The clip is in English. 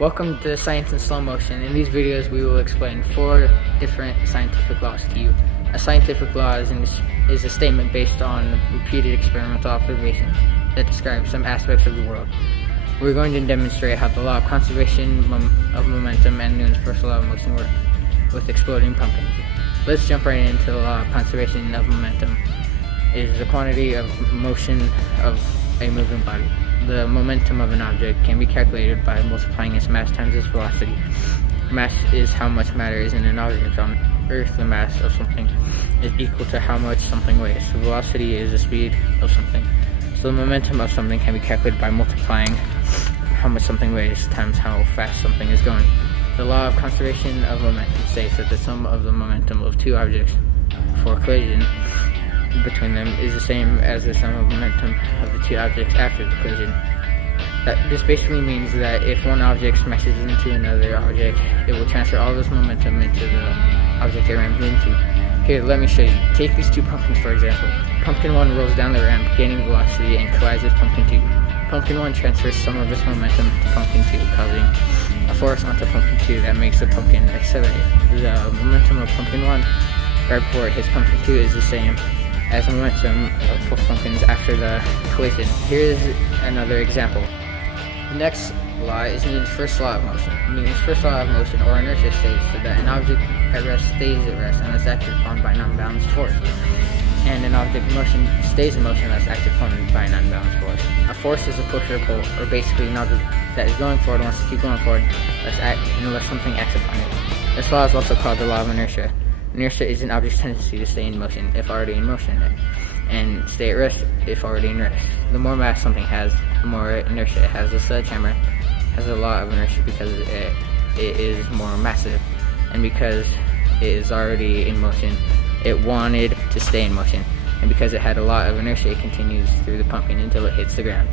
Welcome to Science in Slow Motion. In these videos, we will explain 4 different scientific laws to you. A scientific law is a statement based on repeated experimental observations that describe some aspects of the world. We're going to demonstrate how the law of conservation of momentum and Newton's first law of motion work with exploding pumpkins. Let's jump right into the law of conservation of momentum. It is the quantity of motion of a moving body. The momentum of an object can be calculated by multiplying its mass times its velocity. Mass is how much matter is in an object. On Earth, the mass of something is equal to how much something weighs. The velocity is the speed of something. So the momentum of something can be calculated by multiplying how much something weighs times how fast something is going. The law of conservation of momentum states that the sum of the momentum of 2 objects before collision between them is the same as the sum of momentum of the 2 objects after the collision. This basically means that if one object smashes into another object, it will transfer all this momentum into the object it rammed into. Here, let me show you. Take these 2 pumpkins for example. Pumpkin 1 rolls down the ramp, gaining velocity, and collides with Pumpkin 2. Pumpkin 1 transfers some of its momentum to Pumpkin 2, causing a force onto Pumpkin 2 that makes the pumpkin accelerate. The momentum of Pumpkin 1 right before it hits Pumpkin 2 is the same as the momentum of both pumpkins after the collision. Here is another example. The next law is Newton's first law of motion. Newton's first law of motion, or inertia, states that an object at rest stays at rest unless acted upon by non-balanced force, and an object in motion stays in motion unless acted upon by a non-balanced force. A force is a push or pull, or basically an object that is going forward wants to keep going forward unless something acts upon it. This law is also called the law of inertia. Inertia is an object's tendency to stay in motion if already in motion, and stay at rest if already in rest. The more mass something has, the more inertia it has. The sledgehammer has a law of inertia because it is more massive, and because it is already in motion, it wanted to stay in motion, and because it had a lot of inertia, it continues through the pumpkin until it hits the ground.